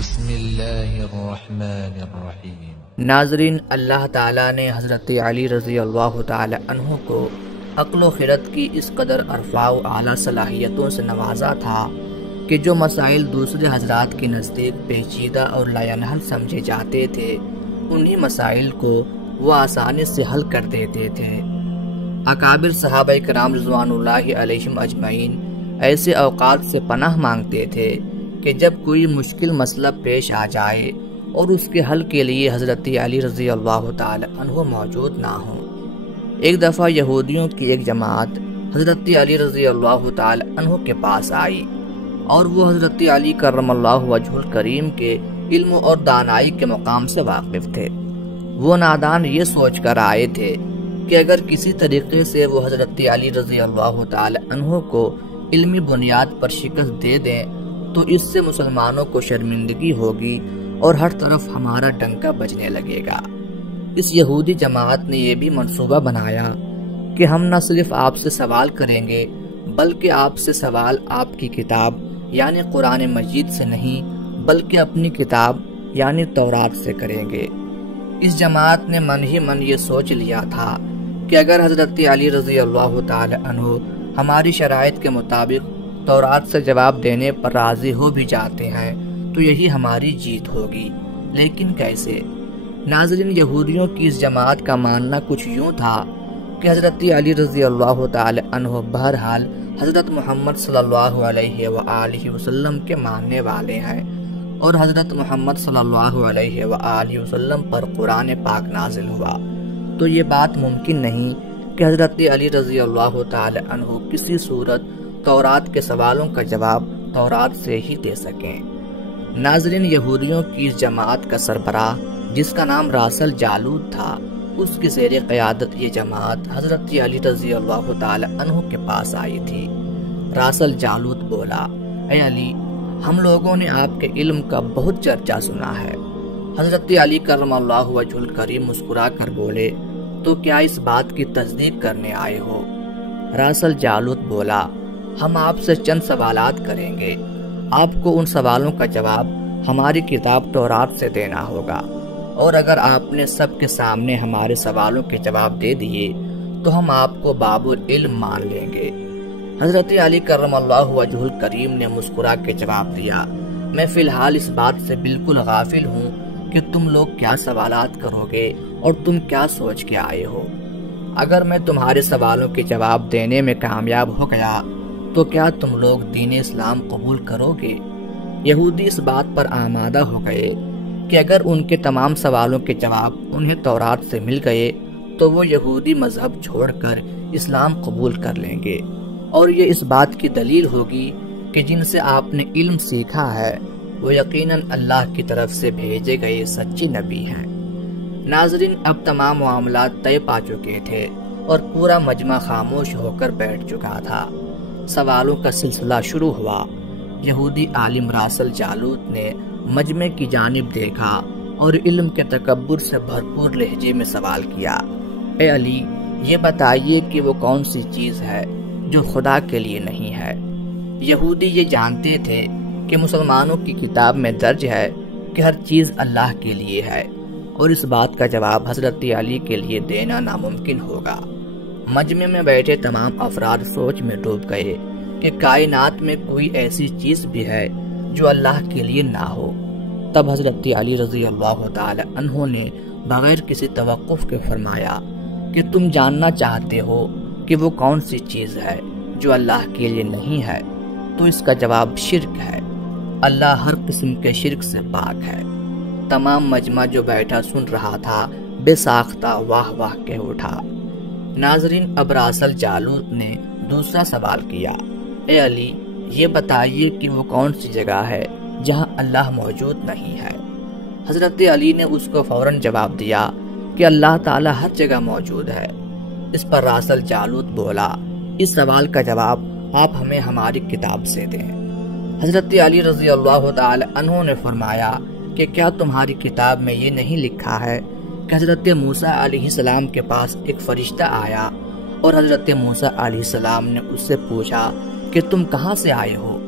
بسم اللہ الرحمن الرحیم۔ ناظرین، اللہ تعالیٰ نے حضرت علی رضی اللہ تعالی عنہ کو عقل و خرد کی اس قدر ارفع و اعلیٰ صلاحیتوں سے نوازا تھا کہ جو مسائل دوسرے حضرات کے نزدیک پیچیدہ اور لاینحل سمجھے جاتے تھے، انہی مسائل کو وہ آسانی سے حل کر دیتے تھے۔ اکابر صحابہ کرام رضوان اللہ علیہم اجمعین ایسے اوقات سے پناہ مانگتے تھے کہ جب کوئی مشکل مسئلہ پیش آ جائے اور اس کے حل کے لیے حضرت علی رضی اللہ تعالی عنہ موجود نہ ہوں۔ ایک دفعہ یہودیوں کی ایک جماعت حضرت علی رضی اللہ تعالی عنہ کے پاس آئی اور وہ حضرت علی کرم اللہ وجہ الکریم کے علم اور دانائی کے مقام سے واقف تھے۔ وہ نادان یہ سوچ کر آئے تھے کہ اگر کسی طریقے سے وہ حضرت علی رضی اللہ تعالی عنہ کو علمی بنیاد پر شکست دے دیں تو اس سے مسلمانوں کو شرمندگی ہوگی اور ہر طرف ہمارا ڈنکا بجنے لگے گا۔ اس یہودی جماعت نے یہ بھی منصوبہ بنایا کہ ہم نہ صرف آپ سے سوال کریں گے بلکہ آپ سے سوال آپ کی کتاب یعنی قرآن مجید سے نہیں بلکہ اپنی کتاب یعنی تورات سے کریں گے۔ اس جماعت نے من ہی من یہ سوچ لیا تھا کہ اگر حضرت علی رضی اللہ تعالی عنہ ہماری شرائط کے مطابق تورات سے جواب دینے پر راضی ہو بھی جاتے ہیں تو یہی ہماری جیت ہوگی، لیکن کیسے؟ ناظرین، یہودیوں کی اس جماعت کا ماننا کچھ یوں تھا کہ حضرت علی رضی اللہ تعالی عنہ بہرحال حضرت محمد صلی اللہ علیہ وآلہ وسلم کے ماننے والے ہیں اور حضرت محمد صلی اللہ علیہ وآلہ وسلم پر قرآن پاک نازل ہوا، تو یہ بات ممکن نہیں کہ حضرت علی رضی اللہ تعالی عنہ کسی صورت تورات کے سوالوں کا جواب تورات سے ہی دے سکیں۔ ناظرین، یہودیوں کی اس جماعت کا سربراہ جس کا نام راس الجالوت تھا، اس کی زیر قیادت یہ جماعت حضرت علی رضی اللہ تعالی عنہ کے پاس آئی تھی۔ راس الجالوت بولا، اے علی، ہم لوگوں نے آپ کے علم کا بہت چرچا سنا ہے۔ حضرت علی کرم اللہ وجہ الکریم مسکرا کر بولے، تو کیا اس بات کی تصدیق کرنے آئے ہو؟ راس الجالوت بولا، ہم آپ سے چند سوالات کریں گے، آپ کو ان سوالوں کا جواب ہماری کتاب تورات سے دینا ہوگا، اور اگر آپ نے سب کے سامنے ہمارے سوالوں کے جواب دے دیے تو ہم آپ کو باب العلم مان لیں گے۔ حضرت علی کرم اللہ وجہ الکریم نے مسکرا کے جواب دیا، میں فی الحال اس بات سے بالکل غافل ہوں کہ تم لوگ کیا سوالات کرو گے اور تم کیا سوچ کے آئے ہو۔ اگر میں تمہارے سوالوں کے جواب دینے میں کامیاب ہو گیا تو کیا تم لوگ دین اسلام قبول کرو گے؟ یہودی اس بات پر آمادہ ہو گئے کہ اگر ان کے تمام سوالوں کے جواب انہیں تورات سے مل گئے تو وہ یہودی مذہب چھوڑ کر اسلام قبول کر لیں گے، اور یہ اس بات کی دلیل ہوگی کہ جن سے آپ نے علم سیکھا ہے وہ یقیناً اللہ کی طرف سے بھیجے گئے سچی نبی ہیں۔ ناظرین، اب تمام معاملات طے پا چکے تھے اور پورا مجمع خاموش ہو کر بیٹھ چکا تھا۔ سوالوں کا سلسلہ شروع ہوا۔ یہودی عالم راس الجالوت نے مجمع کی جانب دیکھا اور علم کے تکبر سے بھرپور لہجے میں سوال کیا، اے علی، یہ بتائیے کہ وہ کون سی چیز ہے جو خدا کے لیے نہیں ہے؟ یہودی یہ جانتے تھے کہ مسلمانوں کی کتاب میں درج ہے کہ ہر چیز اللہ کے لیے ہے، اور اس بات کا جواب حضرت علی کے لیے دینا ناممکن ہوگا۔ مجمع میں بیٹھے تمام افراد سوچ میں ڈوب گئے کہ کائنات میں کوئی ایسی چیز بھی ہے جو اللہ کے لیے نہ ہو۔ تب حضرت علی رضی اللہ تعالی عنہ نے بغیر کسی توقف کے فرمایا کہ تم جاننا چاہتے ہو کہ وہ کون سی چیز ہے جو اللہ کے لیے نہیں ہے، تو اس کا جواب شرک ہے۔ اللہ ہر قسم کے شرک سے پاک ہے۔ تمام مجمع جو بیٹھا سن رہا تھا بے ساختہ واہ واہ کہہ اٹھا۔ ناظرین، اب راس الجالوت نے دوسرا سوال کیا، اے علی، یہ بتائیے کہ وہ کون سی جگہ ہے جہاں اللہ موجود نہیں ہے؟ حضرت علی نے اس کو فوراً جواب دیا کہ اللہ تعالی ہر جگہ موجود ہے۔ اس پر راس الجالوت بولا، اس سوال کا جواب آپ ہمیں ہماری کتاب سے دیں۔ حضرت علی رضی اللہ تعالی عنہ نے فرمایا کہ کیا تمہاری کتاب میں یہ نہیں لکھا ہے کہ حضرت موسیٰ علیہ السلام کے پاس ایک فرشتہ آیا اور حضرت موسیٰ علیہ السلام نے اس سے پوچھا کہ تم کہاں سے آئے ہو؟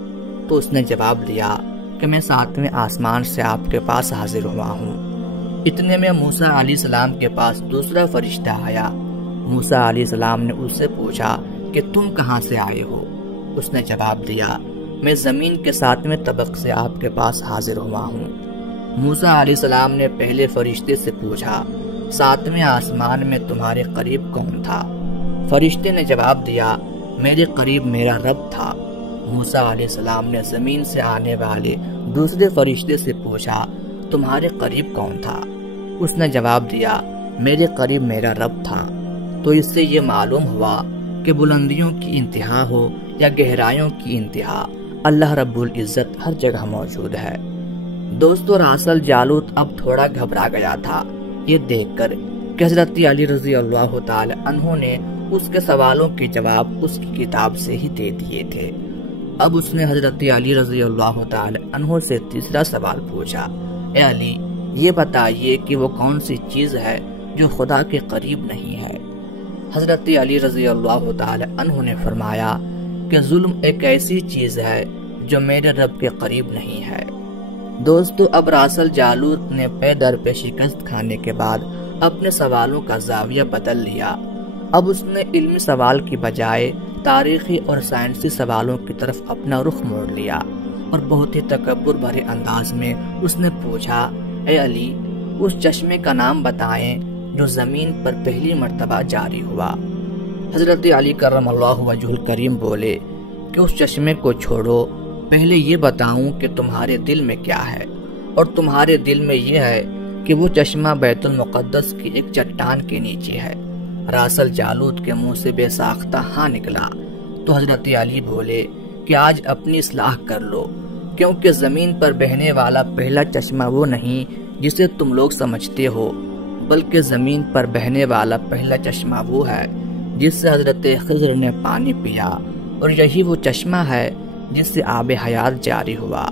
تو اس نے جواب دیا کہ میں 7ویں آسمان سے آپ کے پاس حاضر ہوا ہوں۔ اتنے میں موسیٰ علیہ السلام کے پاس دوسرا فرشتہ آیا۔ موسیٰ علیہ السلام نے اس سے پوچھا کہ تم کہاں سے آئے ہو؟ اس نے جواب دیا، میں زمین کے 7ویں طبق سے آپ کے پاس حاضر ہوا ہوں۔ موسیٰ علیہ السلام نے پہلے فرشتے سے پوچھا، 7ویں آسمان میں تمہارے قریب کون تھا؟ فرشتے نے جواب دیا، میرے قریب میرا رب تھا۔ موسیٰ علیہ السلام نے زمین سے آنے والے دوسرے فرشتے سے پوچھا، تمہارے قریب کون تھا؟ اس نے جواب دیا، میرے قریب میرا رب تھا۔ تو اس سے یہ معلوم ہوا کہ بلندیوں کی انتہا ہو یا گہرائیوں کی انتہا، اللہ رب العزت ہر جگہ موجود ہے۔ دوستو، راسل جالوت اب تھوڑا گھبرا گیا تھا یہ دیکھ کر کہ حضرت علی رضی اللہ تعالی عنہ نے اس کے سوالوں کے جواب اس کی کتاب سے ہی دے دیے تھے۔ اب اس نے حضرت علی رضی اللہ تعالی عنہ سے تیسرا سوال پوچھا، اے علی، یہ بتائیے کہ وہ کون سی چیز ہے جو خدا کے قریب نہیں ہے؟ حضرت علی رضی اللہ تعالی عنہ نے فرمایا کہ ظلم ایک ایسی چیز ہے جو میرے رب کے قریب نہیں ہے۔ دوستو، اب راسل جالوت نے پے در پہ شکست کھانے کے بعد اپنے سوالوں کا زاویہ بدل لیا۔ اب اس نے علمی سوال کی بجائے تاریخی اور سائنسی سوالوں کی طرف اپنا رخ موڑ لیا اور بہت ہی تکبر بھرے انداز میں اس نے پوچھا، اے علی، اس چشمے کا نام بتائیں جو زمین پر پہلی مرتبہ جاری ہوا۔ حضرت علی کرم اللہ وجہ الکریم بولے کہ اس چشمے کو چھوڑو، پہلے یہ بتاؤں کہ تمہارے دل میں کیا ہے، اور تمہارے دل میں یہ ہے کہ وہ چشمہ بیت المقدس کی ایک چٹان کے نیچے ہے۔ راسل جالوت کے منہ سے بے ساختہ ہاں نکلا تو حضرت علی بولے کہ آج اپنی اصلاح کر لو، کیونکہ زمین پر بہنے والا پہلا چشمہ وہ نہیں جسے تم لوگ سمجھتے ہو، بلکہ زمین پر بہنے والا پہلا چشمہ وہ ہے جس سے حضرت خضر نے پانی پیا، اور یہی وہ چشمہ ہے جس سے آب حیات جاری ہوا۔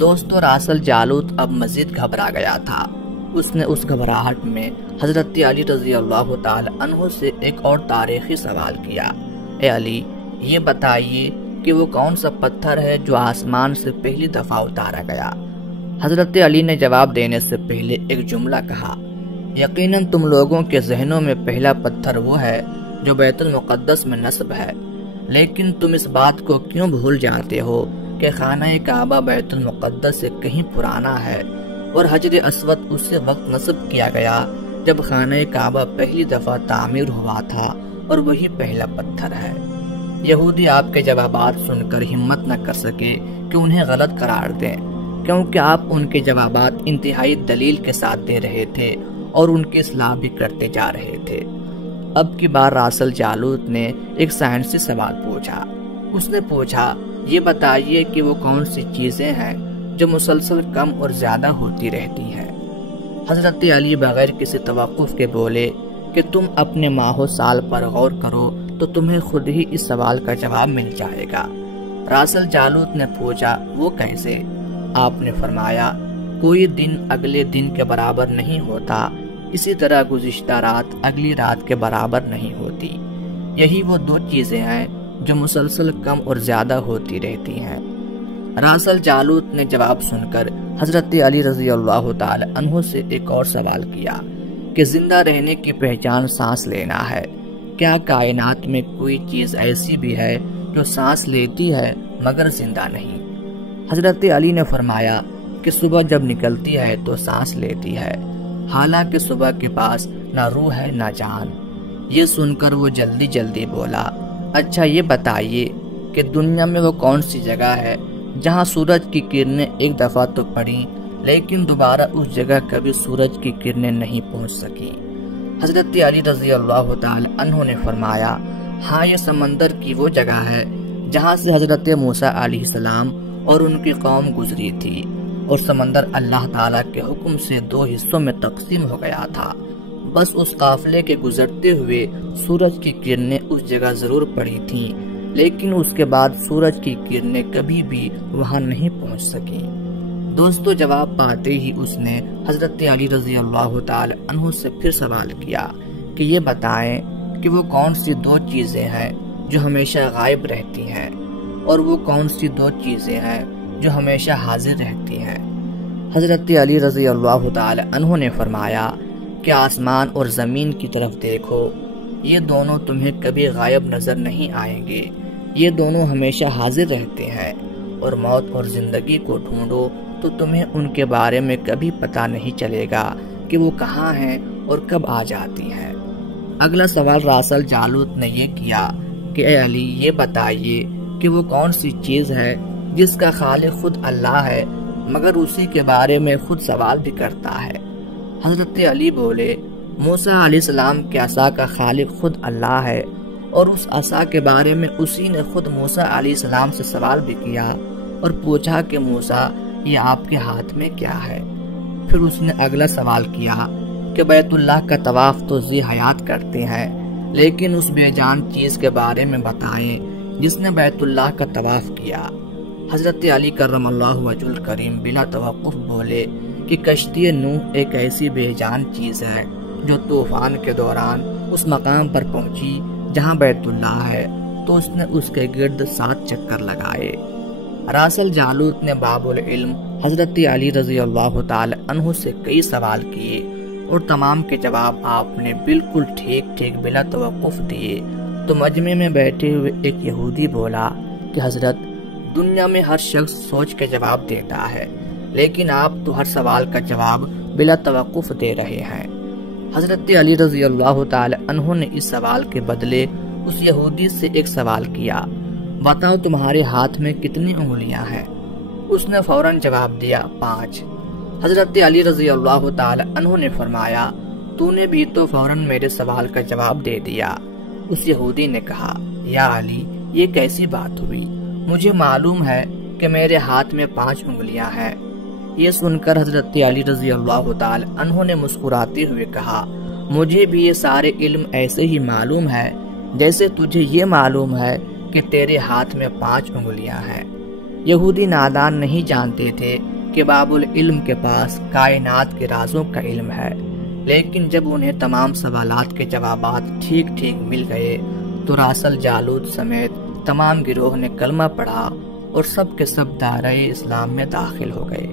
دوستو، راسل جالوت اب مزید گھبرا گیا تھا۔ اس نے اس گھبراہٹ میں حضرت علی رضی اللہ تعالی عنہ سے ایک اور تاریخی سوال کیا، اے علی، یہ بتائیے کہ وہ کون سا پتھر ہے جو آسمان سے پہلی دفعہ اتارا گیا؟ حضرت علی نے جواب دینے سے پہلے ایک جملہ کہا، یقیناً تم لوگوں کے ذہنوں میں پہلا پتھر وہ ہے جو بیت المقدس میں نصب ہے، لیکن تم اس بات کو کیوں بھول جاتے ہو کہ خانہ کعبہ بیت المقدس سے کہیں پرانا ہے، اور حجر اسود اسی وقت نصب کیا گیا جب خانہ کعبہ پہلی دفعہ تعمیر ہوا تھا، اور وہی پہلا پتھر ہے۔ یہودی آپ کے جوابات سن کر ہمت نہ کر سکے کہ انہیں غلط قرار دیں، کیونکہ آپ ان کے جوابات انتہائی دلیل کے ساتھ دے رہے تھے اور ان کی اصلاح بھی کرتے جا رہے تھے۔ اب کی بار راسل جالوت نے ایک سائنسی سوال پوچھا۔ اس نے پوچھا، یہ بتائیے کہ وہ کون سی چیزیں ہیں جو مسلسل کم اور زیادہ ہوتی رہتی ہیں؟ حضرت علی بغیر کسی توقف کے بولے کہ تم اپنے ماہ و سال پر غور کرو تو تمہیں خود ہی اس سوال کا جواب مل جائے گا۔ راسل جالوت نے پوچھا، وہ کیسے؟ آپ نے فرمایا، کوئی دن اگلے دن کے برابر نہیں ہوتا، اسی طرح گزشتہ رات اگلی رات کے برابر نہیں ہوتی۔ یہی وہ دو چیزیں ہیں جو مسلسل کم اور زیادہ ہوتی رہتی ہیں۔ راسل جالوت نے جواب سن کر حضرت علی رضی اللہ تعالی عنہ سے ایک اور سوال کیا کہ زندہ رہنے کی پہچان سانس لینا ہے، کیا کائنات میں کوئی چیز ایسی بھی ہے جو سانس لیتی ہے مگر زندہ نہیں؟ حضرت علی نے فرمایا کہ صبح جب نکلتی ہے تو سانس لیتی ہے، حالانکہ صبح کے پاس نہ روح ہے نہ جان۔ یہ سن کر وہ جلدی جلدی بولا، اچھا یہ بتائیے کہ دنیا میں وہ کون سی جگہ ہے جہاں سورج کی کرنیں ایک دفعہ تو پڑیں لیکن دوبارہ اس جگہ کبھی سورج کی کرنیں نہیں پہنچ سکیں؟ حضرت علی رضی اللہ تعالی عنہ نے فرمایا، ہاں، یہ سمندر کی وہ جگہ ہے جہاں سے حضرت موسیٰ علیہ السلام اور ان کی قوم گزری تھی، اور سمندر اللہ تعالیٰ کے حکم سے دو حصوں میں تقسیم ہو گیا تھا۔ بس اس قافلے کے گزرتے ہوئے سورج کی کرنیں اس جگہ ضرور پڑی تھیں، لیکن اس کے بعد سورج کی کرنیں کبھی بھی وہاں نہیں پہنچ سکیں۔ دوستو، جواب پاتے ہی اس نے حضرت علی رضی اللہ تعالی عنہ سے پھر سوال کیا کہ یہ بتائیں کہ وہ کون سی دو چیزیں ہیں جو ہمیشہ غائب رہتی ہیں، اور وہ کون سی دو چیزیں ہیں جو ہمیشہ حاضر رہتی ہیں۔ حضرت علی رضی اللہ تعالی عنہ نے فرمایا کہ آسمان اور زمین کی طرف دیکھو، یہ دونوں تمہیں کبھی غائب نظر نہیں آئیں گے، یہ دونوں ہمیشہ حاضر رہتے ہیں، اور موت اور زندگی کو ڈھونڈو تو تمہیں ان کے بارے میں کبھی پتہ نہیں چلے گا کہ وہ کہاں ہیں اور کب آ جاتی ہیں۔ اگلا سوال راسل جالوت نے یہ کیا کہ اے علی، یہ بتائیے کہ وہ کون سی چیز ہے جس کا خالق خود اللہ ہے مگر اسی کے بارے میں خود سوال بھی کرتا ہے؟ حضرت علی بولے، موسیٰ علیہ السلام کے عصا کا خالق خود اللہ ہے، اور اس عصا کے بارے میں اسی نے خود موسیٰ علیہ السلام سے سوال بھی کیا اور پوچھا کہ موسیٰ، یہ آپ کے ہاتھ میں کیا ہے؟ پھر اس نے اگلا سوال کیا کہ بیت اللہ کا طواف تو ذی حیات کرتے ہیں، لیکن اس بے جان چیز کے بارے میں بتائیں جس نے بیت اللہ کا طواف کیا۔ حضرت علی کرم اللہ وجہ الکریم بلا توقف بولے کہ کشتی نوح ایک ایسی بے جان چیز ہے جو طوفان کے دوران اس مقام پر پہنچی جہاں بیت اللہ ہے، تو اس نے اس کے گرد 7 چکر لگائے۔ راسل جالوت نے باب العلم حضرت علی رضی اللہ تعالی عنہ سے کئی سوال کیے اور تمام کے جواب آپ نے بالکل ٹھیک بلا توقف دیے، تو مجمع میں بیٹھے ہوئے ایک یہودی بولا کہ حضرت، دنیا میں ہر شخص سوچ کے جواب دیتا ہے، لیکن آپ تو ہر سوال کا جواب بلا توقف دے رہے ہیں۔ حضرت علی رضی اللہ تعالی عنہ نے اس سوال کے بدلے اس یہودی سے ایک سوال کیا، بتاؤ تمہارے ہاتھ میں کتنی انگلیاں ہیں؟ اس نے فوراً جواب دیا 5۔ حضرت علی رضی اللہ تعالی عنہ نے فرمایا، تو نے بھی تو فوراً میرے سوال کا جواب دے دیا۔ اس یہودی نے کہا، یا علی، یہ کیسی بات ہوئی؟ مجھے معلوم ہے کہ میرے ہاتھ میں 5 انگلیاں ہیں۔ یہ سن کر حضرت علی رضی اللہ تعالی عنہ نے مسکراتے ہوئے کہا، مجھے بھی یہ سارے علم ایسے ہی معلوم ہے جیسے تجھے یہ معلوم ہے کہ تیرے ہاتھ میں 5 انگلیاں ہیں۔ یہودی نادان نہیں جانتے تھے کہ باب العلم کے پاس کائنات کے رازوں کا علم ہے، لیکن جب انہیں تمام سوالات کے جوابات ٹھیک مل گئے تو راسل جالوت سمیت تمام گروہ نے کلمہ پڑھا اور سب کے سب دائرہ اسلام میں داخل ہو گئے۔